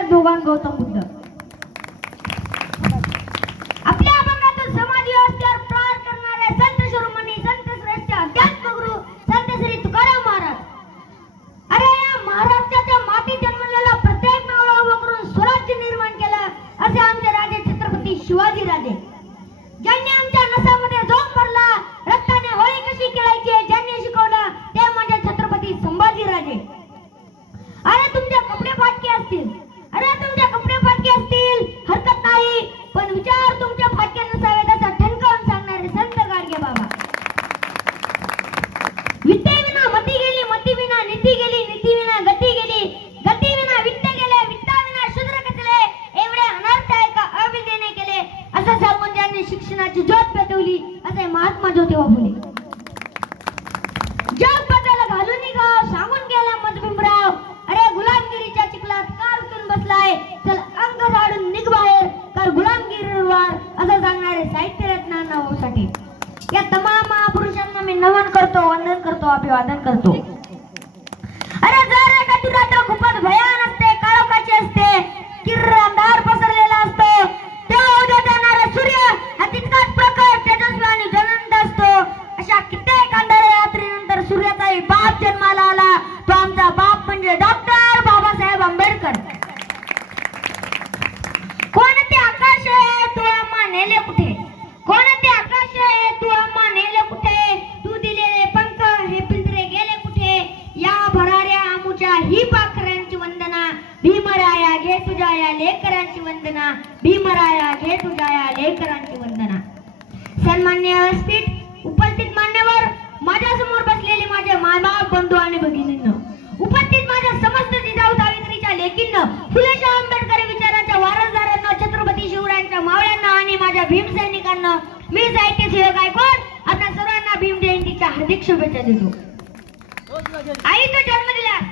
एकच भगवान गौतम बुद्ध. आपल्या अभंगातून समाज व्यवस्थेवर प्रहार करणारे संत शिरोमणी, संत श्रेष्ठ अध्यात्म गुरु संत श्री तुकाराम महाराज. अरे या महाराष्ट्राच्या मातीत जन्मलेला प्रत्येक नावाला उभं करून स्वराज्य निर्माण केलं असे आमचे राजे छत्रपती शिवाजी राजे. ज्यांनी आमच्या नसामध्ये जोम भरला, रक्ताने होळी कशी खेळायची ज्यांनी शिकवलं ते म्हणजे छत्रपती संभाजी राजे. अरे तुमचे कपडे फाटके असतील, अरे तुमचे कपडे फाटके असतील, हरकत नाही, पण विचार तुमचे फाटके नसावेत असा ठणकावून सांगणारे संत गाडगे बाबा. विद्येविना मती गेली, मतीविना नीती गेली, नीतीविना गती गेली, गतीविना वित्त गेले, वित्ताविना शूद्र कचले, एवढे अनर्थ आहे का अविद्येने केले असं सांगून ज्यांनी शिक्षणाची ज्योत पेटवली असे महात्मा ज्योतिबा फुले. जग बदल घालून निघाव सांगून गेला मजभीमराव. अरे गुलामगिरीच्या चिखलात का रुतून बसलाय, चल अंग झाडून निघ बाहेर, कर गुलामगिरीवर असं सांगणारे साहित्यरत्न अण्णाभाऊ साठे. या तमाम महापुरुषांना मी नमन करतो, वंदन करतो, अभिवादन करतो. अरे जर एखादी रात्र खूपच भयान असते, काळोखाची असते, किर्र अंधार पसरलेला असतो, तेव्हा उद्या येणारा सूर्य हा तितकाच प्रखर, तेजस्वी आणि ज्वलंत असतो. अशा कित्येक अंधाऱ्या रात्रीनंतर सूर्याचाही बाप जन्माला आला. तो आमचा बाप म्हणजे डॉक्टर बाबासाहेब आंबेडकर. कोणते आकाश आहे तू आम्हा नेले कुठे, कोणते आकाश आहे तू आम्हा नेले कुठे, तू दिलेले पंख हे पिंजरे गेले कुठे, या भराऱ्या आमुच्या ही पाखरांची वंदना, भीमराया घे तुझ्या या लेकरांची वंदना, भीमराया घे तुझ्या या लेकरांची वंदना. सन्माननीय व्यासपीठ, उपस्थित मान्यवर, माझ्या समोर बसलेले माझे मायबाप, बंधू आणि भगिनींनो, उपस्थित माझ्या समस्त जिजाऊ सावित्रीच्या लेकींनो, फुले शाह आंबेडकरी विचारांच्या वारसदारांना, छत्रपती शिवरायांच्या मावळ्यांना आणि माझ्या भीम सैनिकांना मी साहित्य सेवक गायकवाड आपल्या सर्वांना भीम जयंतीच्या हार्दिक शुभेच्छा देतो. आई तू जन्म दिलास,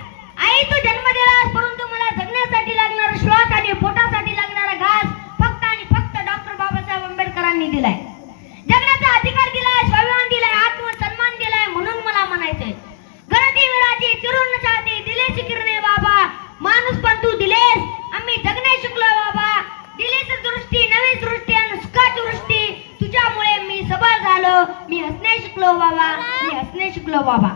आई तू जन्म दिलास, परंतु मला जगण्यासाठी लागणारा श्वास आणि पोटासाठी लागणारा घास फक्त आणि फक्त डॉक्टर बाबासाहेब आंबेडकरांनी दिलाय. जगण्याचा अधिकार दिलाय, स्वाभिमान दिलाय, आत्मसन्मान दिलाय. म्हणून मला म्हणायचंय, गणतीवीराची चिरून छाती दिलेस किरणे बाबा, माणूस पण तू दिलेस, आम्ही जगणे शिकलो बाबा, दिलीस दृष्टी, नवी दृष्टी आणि सुखाची दृष्टी, तुझ्यामुळे मी सबळ झालो, मी हसणे शिकलो बाबा, मी हसणे शिकलो बाबा.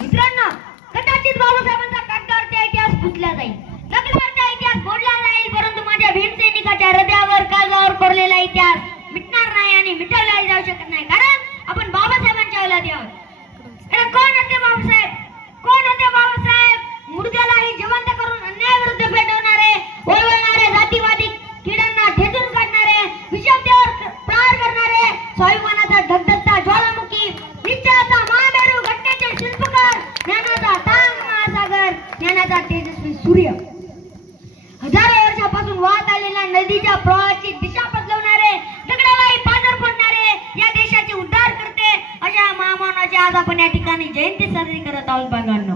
मित्रांनो, कदाचित बाबासाहेबांचा कागदावरचा इतिहास पुसला जाईल, नकलावरचा इतिहास बोलला जाईल, परंतु माझ्या भीम सैनिकाच्या हृदयावर कागदावर कोरलेला इतिहास मिटणार नाही आणि मिटवला जाऊ शकत नाही, कारण आपण बाबासाहेबांच्या औलादी आहोत. कोण होते बाबासाहेब, कोण होते बाबासाहेब? मुर्द्यालाही जिवंत करून अन्यायाविरुद्ध पेटवणारे, ओळवणारे, जातीवादी किड्यांना ठेचून काढणारे, विषमतेवर प्रहार करणारे, स्वाभिमानाचा धगधगता ज्वालामुखी, विचाराचा महामेरू, घटनेचे शिल्पकार, ज्ञानाचा तांग महासागर, ज्ञानाचा तेजस्वी सूर्य, हजारो वर्षापासून वाहत आलेल्या नदीच्या प्रवाहाची दिशा बदलवणारे, दगडालाही पाझर फोडणारे, या देशाचे उद्धार करते अशा महामानवाची आज आपण या ठिकाणी जयंती साजरी करत आहोत. बांधवांनो,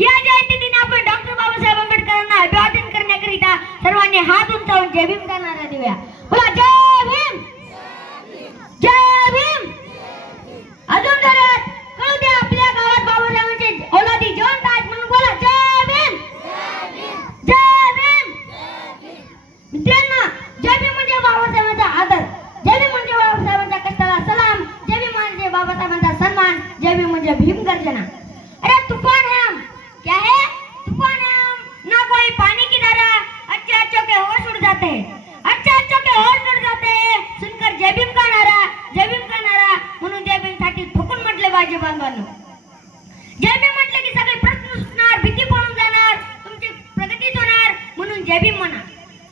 या जयंती दिनी आपण डॉक्टर बाबासाहेब आंबेडकरांना अभिवादन करण्याकरिता सर्वांनी हात उंचावून जय भीम करणारा देऊया. बोला जय भीम, जय भीम. अजून जोरात कळू द्या आपल्या गावात बाबासाहेबांचे औलादी जिवंत आहेत म्हणून बोला जय भीम, जय भीम. मित्रांनो, जय भीम म्हणजे बाबासाहेबांचा आदर, जय भीम म्हणजे बाबासाहेबांच्या कष्टाला सलाम, जय भीम म्हणजे बाबासाहेबांचा सन्मान, जय भीम म्हणजे भीम गर्जना. अरे तूफान है हम, क्या है? तूफान है हम, ना कोई पानी की धारा, अच्छे अच्छों के होश उड़ जाते हैं, अच्छे अच्छों के होश उड़ जाते हैं, सुनकर जय भीम का नारा, जय भीम का नारा. म्हणून जय भीम साठी ठोकून म्हटले पाहिजे बांधवांनो. जय भीम म्हटले की सगळे प्रश्न सुटणार, भीती पळून जाणार, तुमची प्रगतीच होणार, म्हणून जय भीम म्हणा.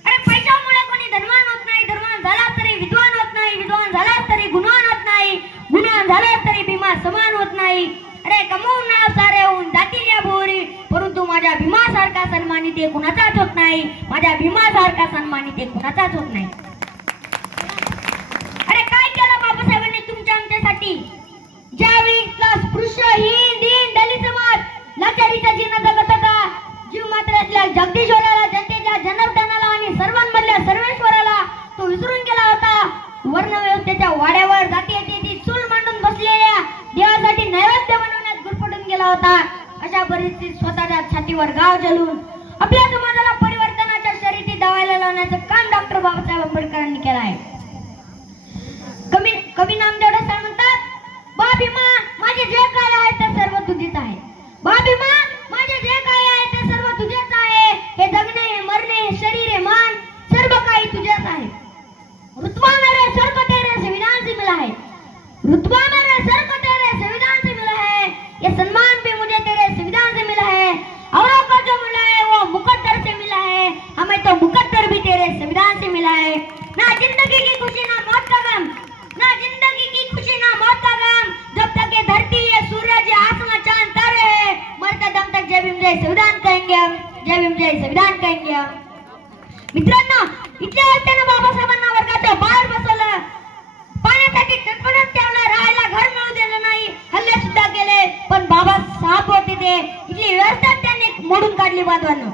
अरे पैशामुळे कोणी धनवान होत नाही, धनवान झाला तरी विद्वान होत नाही, विद्वान झाला तरी गुणवान होत नाही, गुणवान झाला तरी भीमा समान होत नाही. अरे कमवून नाव सारे होऊन जातील या भोवरी, परंतु माझ्या भीमासारखा सन्मानित हे कुणाचाच होत नाही, माझ्या भीमासारखा सन्मानित हे कुणाचाच होत नाही. अरे काय केलं बाबासाहेबांनी तुमच्या आमच्यासाठी? ज्यावेळी स्पृश्यहीन, दीन, दलित समाज लाचारीचा जीवन जगत होता, जीव मात्र असल्या जगदीश्वराला, जनतेच्या जनार्दनाला आणि सर्वांमधल्या सर्वेश्वराला तो विसरून गेला होता. वर्णव्यवस्थेच्या वाड्यावर जातीयतेची चूल मांडून बसलेल्या देवासाठी नैवेद्य बनवण्यात गुरफटून गेला होता. अशा परिस्थितीत स्वतःच्या छातीवर गाव जलून आपल्या समाजाला लावण्याचं काम डॉक्टर बाबासाहेब आंबेडकरांनी केलं आहे. कवी नामदेव ढसाळ म्हणतात, बा भीमा माझे जे काय आहे ते सर्व तुझेच आहे. बा भीमा माझे जे काय आहे ते सर्व तुझेच आहे. हे जगणे हे मरणे हे शरीर हे मन सर्व काही तुझेच आहे. रुतबा मेरे सर को तेरे संविधान से मिला है. रुतबा मेरे सर को तेरे संविधान से मिला है. ये सम्मान भी मुझे तेरे संविधान से मिला है. औरों को जो मिला है वो मुकद्दर से मिला है. हमें तो मुकद्दर भी तेरे संविधान से मिला है. ना जिंदगी की खुशी ना मौत का गम, ना जिंदगी की खुशी ना मौत का गम. जब तक ये धरती ये सूरज ये आसमां चांद तारे है, मरते दम तक जय भीम जय संविधान कहेंगे हम. जय भीम जय संविधान कहेंगे हम. मित्रांनो, इथल्या वाटत्यानं बाबासाहेबांना वर्गाच्या बाहेर बसवलं. पाण्यासाठी टटपटत ठेवलं, राहायला घर मिळू दिलं नाही, हल्ले सुद्धा केले. पण बाबासाहेब होते ते इथली व्यवस्था त्यांनी मोडून काढली. बांधवांनो,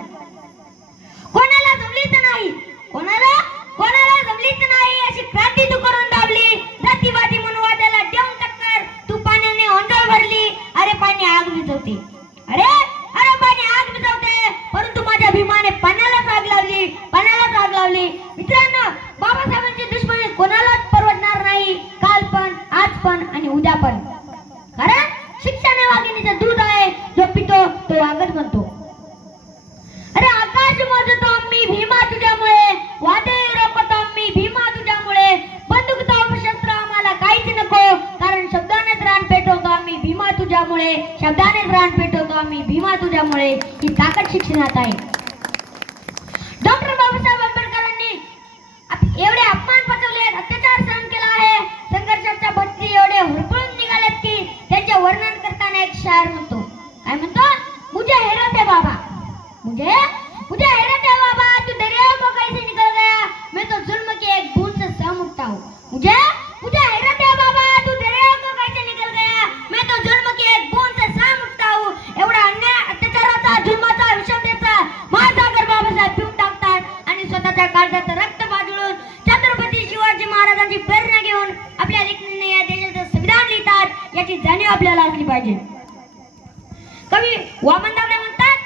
कोणाला जमलीच नाही, कोणाला जमलीच नाही अशी क्रांती तू करून दाबली. जातीवादी मनोवादाला देऊन टक्कर तू पाण्याने ओंजळ भरली. अरे पाणी आग विझवते, अरे पाणी आग विझवते, परंतु माझ्या भीमाने पाण्यालाच आग लावली. मित्रांनो, बाबासाहेबांची दुश्मनी कोणालाच परवडणार नाही, काल पण आज पण आणि उद्या पण. कारण शिक्षण हे वाघिणीचं दूध आहे, जो पितो तो वाघच बनतो. अरे आकाश मोजतो मी भीमा तुझ्यामुळे, वादळ रोखतो मी भीमा तुझ्यामुळे. बंदूक शस्त्र आम्हाला काहीच नको, कारण शब्दानेच रान पेटवतो आम्ही भीमा तुझ्यामुळे. शब्दानेच रान पेटवतो आम्ही भीमा तुझ्यामुळे. ही ताकद शिक्षणात आहे. डॉक्टर बाबासाहेब आंबेडकरांनी एवढे अपमान पचवले, अत्याचार सहन केला आहे, संघर्षाच्या बत्ती एवढे हुरपळून निघालेत की त्यांचे वर्णन करताना एक शायर म्हणतो, काय म्हणतो, मुझे हैरत है बाबा, मुझे हैरत है बाबा, तू दरिया को कैसे निकल गया, मैं तो जुल्म की एक बूंद से सम उठता हूँ. मुझे हैरत है बाबा, तू दरिया को कैसे निकल गया, मैं तो जुल्म की एक बूंद से सम उठता हूँ. एवढा अन्याय, अत्याचाराचा, जुल्माचा, विषमतेचा महासागर बाबासाहेब पिऊन टाकतात आणि स्वतःच्या काळजाचं रक्त बाजूळून छत्रपती शिवाजी महाराजांची प्रेरणा घेऊन आपल्या लेखणीने या देशाचं संविधान लिहितात. याची जाणीव आपल्याला असली पाहिजे. कवी वामनदादा म्हणतात,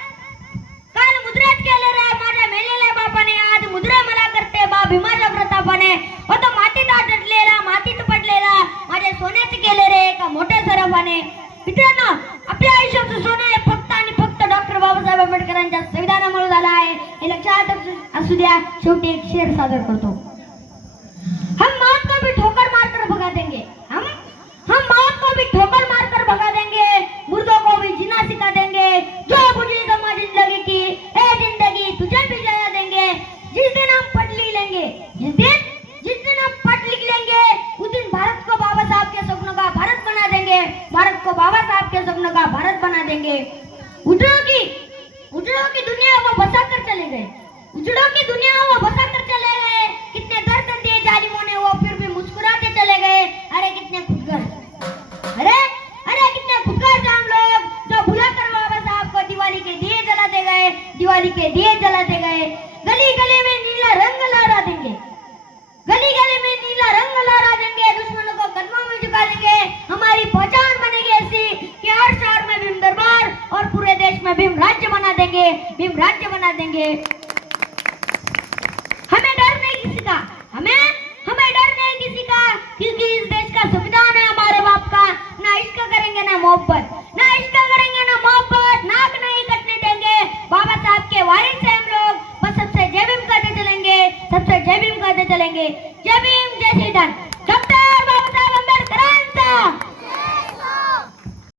काल मुद्रेत केले रे माझ्या मेलेल्या बापाने, आज मुद्रा मला करते बा भीमाच्या प्रतापाने. तो मातीत आदळलेला, मातीत पडलेला, माझे सोन्याचे केले रे एका मोठ्या सराफाने. मित्रांनो, आपल्या आयुष्याचं सोनं हे फक्त आणि फक्त डॉक्टर बाबासाहेब आंबेडकरांच्या संविधानामुळे झालं आहे, हे लक्षात असू द्या. शेवटी एक शेर सादर करतो. हम मौत को भी ठोकर मारकर भगा देंगे, हम मौत को भी ठोकर मारकर भगा देंगे, मुर्दों को भी जीना सिखा देंगे, जो बुझी समा जिंदगी की ए जिंदगी तुझे भी जया देंगे. जिस दिन हम पढ़ लिख लेंगे, जिस दिन हम पढ़ लिख लेंगे, उस दिन भारत को बाबा साहब के सपनों का भारत बना देंगे, भारत को बाबा साहब के सपनों का भारत बना देंगे. उजड़ों की दुनिया वो बसा कर चले गए, उजड़ों की दुनिया वो बसा कर चले गए. कितने दर्द दिए जालिमों ने, वो फिर भी मुस्कुराते चले गए. अरे कितने खुदगर, अरे कितने खुदगर हम लोग, जो भुलाकर बाबा साहब को दिवाली के दिए जलाते गए, दिवाली के दिए जलाते गए. गली गली में नीला रंग लहरा देंगे, गली गली में नीला रंग लहरा देंगे, दुश्मनों को कदमों में झुका देंगे. हमारी पहचान बनेगी ऐसी कि हर शहर में भीम दरबार और पूरे देश में भीम राज्य बना देंगे, भीम राज्य बना देंगे. हमें डर नहीं किसी का, हमें डर नहीं किसी का, क्योंकि इस देश का संविधान है हमारे बाप का. ना इश्क करेंगे ना मोहब्बत, नाक नहीं कटने देंगे. बाबा साहब के वारिस हैं हम लोग, बस सबसे जय भीम कहते चलेंगे, सबसे जय भीम कहते चलेंगे. जय भीम जय श्री राम. डॉक्टर बाबासाहेब आंबेडकरांचा